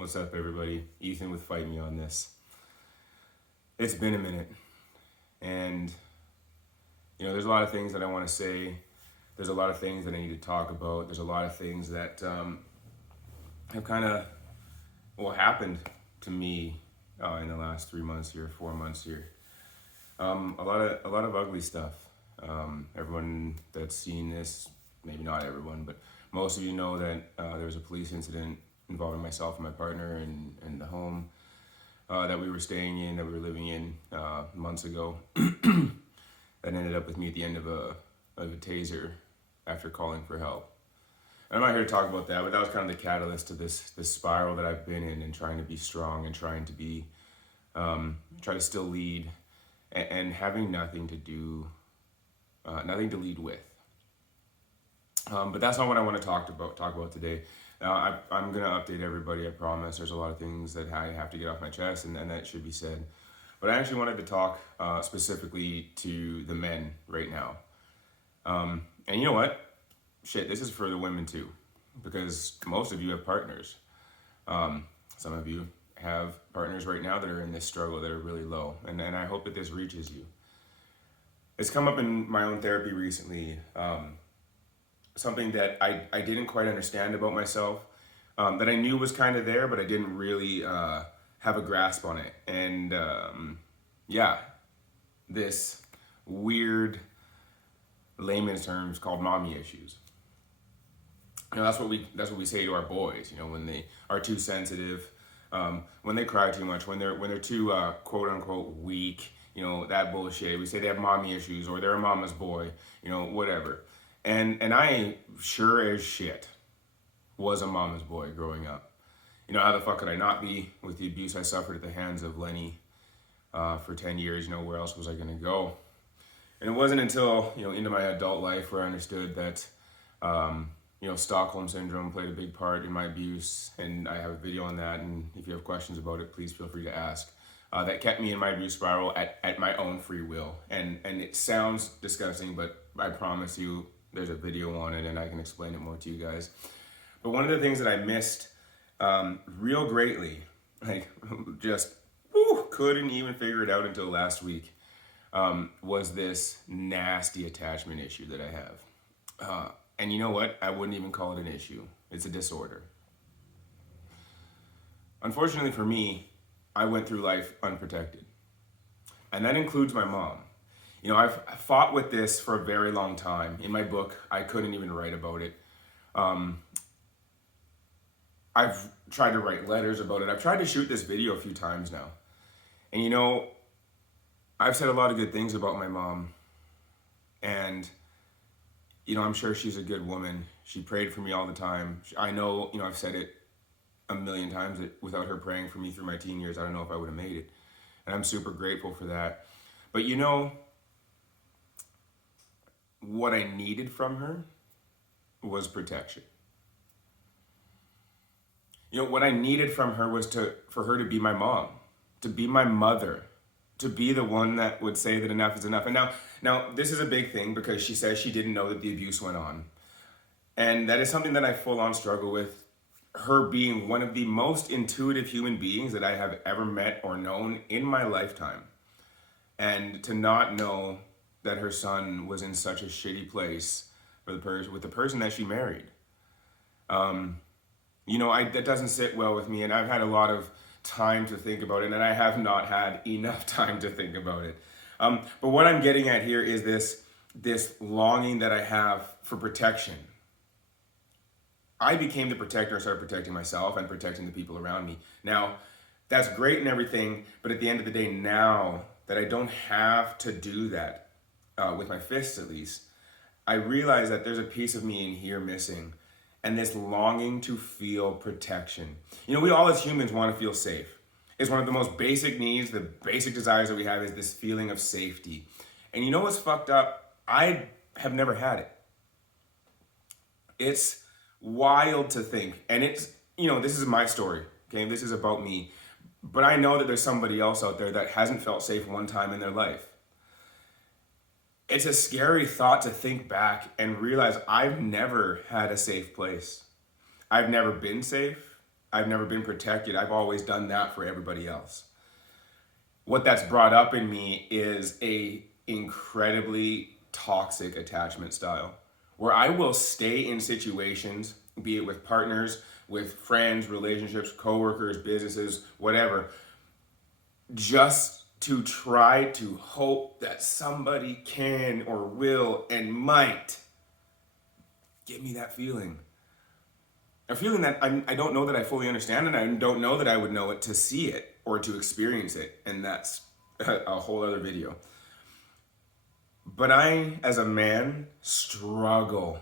What's up, everybody? Ethan with Fight Me on this. It's been a minute, and there's a lot of things that I want to say. There's a lot of things that I need to talk about. There's a lot of things that have kind of happened to me in the last 3 months here, 4 months here. A lot of ugly stuff. Everyone that's seen this, maybe not everyone, but most of you know that there was a police incident involving myself and my partner and the home that we were staying in, that we were living in months ago. That ended up with me at the end of a taser after calling for help. And I'm not here to talk about that, but that was kind of the catalyst to this spiral that I've been in, and trying to be strong and trying to be, try to still lead, and having nothing to do, nothing to lead with. But that's not what I want to talk about today. I'm going to update everybody, I promise. There's a lot of things that I have to get off my chest, and that should be said. But I actually wanted to talk specifically to the men right now. And you know what? Shit, this is for the women too, because most of you have partners. Some of you have partners right now that are in this struggle, that are really low. And I hope that this reaches you. It's come up in my own therapy recently. Something that I didn't quite understand about myself, that I knew was kind of there, but I didn't really have a grasp on it. And this weird, layman's terms called mommy issues. That's what we say to our boys. When they are too sensitive, when they cry too much, when they're too quote unquote weak. That bullshit. We say they have mommy issues, or they're a mama's boy. Whatever. And I sure as shit was a mama's boy growing up. How the fuck could I not be, with the abuse I suffered at the hands of Lenny for 10 years? Where else was I going to go? And it wasn't until, into my adult life where I understood that, Stockholm Syndrome played a big part in my abuse. And I have a video on that. And if you have questions about it, please feel free to ask. That kept me in my abuse spiral at my own free will. And it sounds disgusting, but I promise you, there's a video on it and I can explain it more to you guys. But one of the things that I missed real greatly, couldn't even figure it out until last week, was this nasty attachment issue that I have. And you know what? I wouldn't even call it an issue. It's a disorder. Unfortunately for me, I went through life unprotected. And that includes my mom. I've fought with this for a very long time. In my book, I couldn't even write about it. I've tried to write letters about it. I've tried to shoot this video a few times now. And I've said a lot of good things about my mom. And, I'm sure she's a good woman. She prayed for me all the time. I know, I've said it a million times, that without her praying for me through my teen years, I don't know if I would have made it. And I'm super grateful for that. But what I needed from her was protection. What I needed from her was for her to be my mom, to be my mother, to be the one that would say that enough is enough. And now this is a big thing, because she says she didn't know that the abuse went on. And that is something that I full on struggle with, her being one of the most intuitive human beings that I have ever met or known in my lifetime. And to not know that her son was in such a shitty place with the person that she married. That doesn't sit well with me, and I've had a lot of time to think about it, and I have not had enough time to think about it. But what I'm getting at here is this longing that I have for protection. I became the protector and started protecting myself and protecting the people around me. Now, that's great and everything, but at the end of the day, now that I don't have to do that, with my fists at least, I realize that there's a piece of me in here missing, and this longing to feel protection. We all as humans want to feel safe. It's one of the most basic needs, the basic desires that we have, is this feeling of safety. And you know what's fucked up? I have never had it. It's wild to think, and it's, this is my story, okay? This is about me. But I know that there's somebody else out there that hasn't felt safe one time in their life. It's a scary thought to think back and realize I've never had a safe place. I've never been safe. I've never been protected. I've always done that for everybody else. What that's brought up in me is a incredibly toxic attachment style where I will stay in situations, be it with partners, with friends, relationships, coworkers, businesses, whatever, just to try to hope that somebody can or will and might give me that feeling. A feeling that I don't know that I fully understand, and I don't know that I would know it to see it or to experience it. And that's a whole other video. But I, as a man, struggle.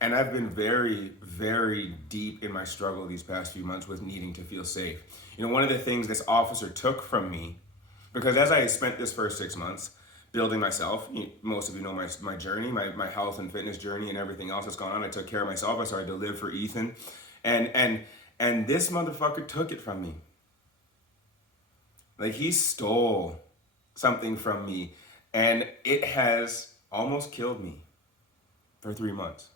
And I've been very, very deep in my struggle these past few months with needing to feel safe. You know, one of the things this officer took from me, because as I spent this first 6 months building myself, most of you know my journey, my health and fitness journey and everything else that's gone on. I took care of myself. I started to live for Ethan. And this motherfucker took it from me. Like, he stole something from me, and it has almost killed me for 3 months.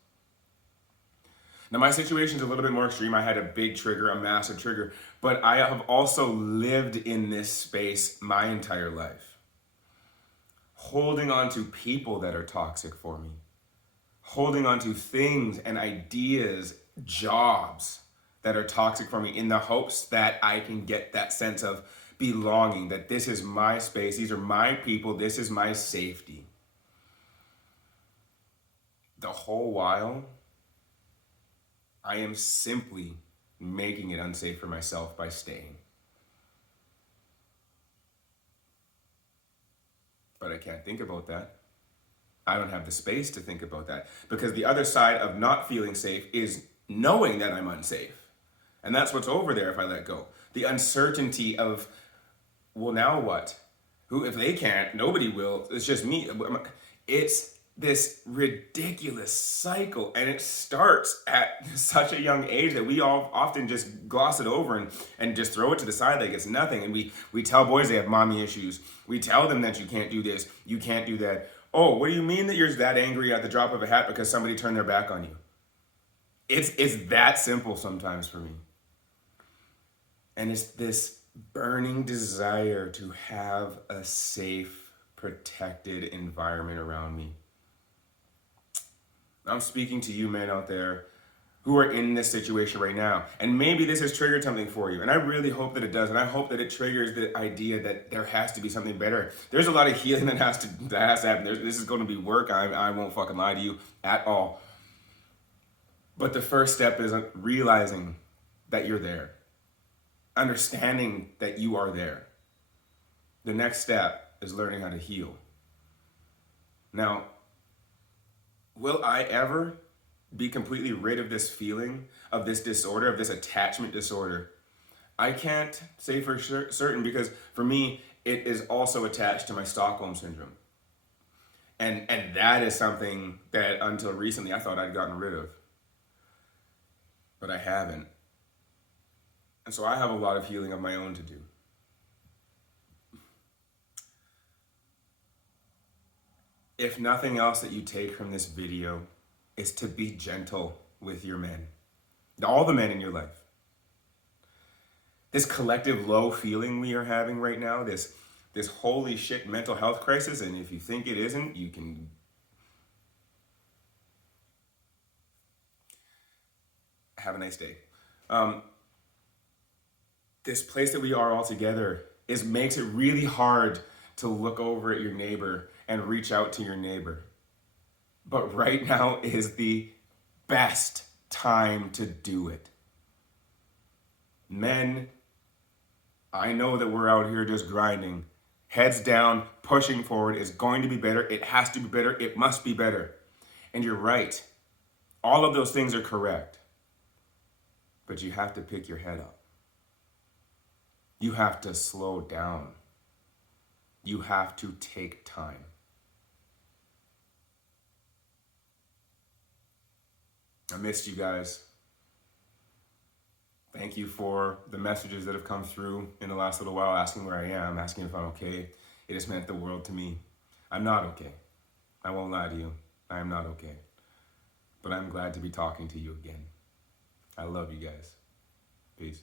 Now, my situation is a little bit more extreme. I had a big trigger, a massive trigger, but I have also lived in this space my entire life, holding on to people that are toxic for me, holding on to things and ideas, jobs that are toxic for me in the hopes that I can get that sense of belonging, that this is my space, these are my people, this is my safety. The whole while, I am simply making it unsafe for myself by staying. But I can't think about that. I don't have the space to think about that, because the other side of not feeling safe is knowing that I'm unsafe. And that's what's over there if I let go. The uncertainty of, well, now what? Who, if they can't, nobody will. It's just me. It's this ridiculous cycle, and it starts at such a young age that we all often just gloss it over and just throw it to the side like it's nothing. And we tell boys they have mommy issues. We tell them that you can't do this, you can't do that. Oh, what do you mean that you're that angry at the drop of a hat because somebody turned their back on you? It's that simple sometimes for me. And it's this burning desire to have a safe, protected environment around me. I'm speaking to you men out there who are in this situation right now. And maybe this has triggered something for you. And I really hope that it does. And I hope that it triggers the idea that there has to be something better. There's a lot of healing that has to happen. This is going to be work. I won't fucking lie to you at all. But the first step is realizing that you're there. Understanding that you are there. The next step is learning how to heal. Now, will I ever be completely rid of this feeling, of this disorder, of this attachment disorder? I can't say for certain, because for me, it is also attached to my Stockholm syndrome. And that is something that until recently I thought I'd gotten rid of. But I haven't. And so I have a lot of healing of my own to do. If nothing else that you take from this video is to be gentle with your men, all the men in your life. This collective low feeling we are having right now, this holy shit mental health crisis, and if you think it isn't, you can have a nice day. This place that we are all together makes it really hard to look over at your neighbor and reach out to your neighbor. But right now is the best time to do it. Men, I know that we're out here just grinding, heads down, pushing forward. It's going to be better. It has to be better. It must be better. And you're right. All of those things are correct. But you have to pick your head up. You have to slow down. You have to take time. I missed you guys. Thank you for the messages that have come through in the last little while, asking where I am, asking if I'm okay. It has meant the world to me. I'm not okay. I won't lie to you. I am not okay. But I'm glad to be talking to you again. I love you guys. Peace.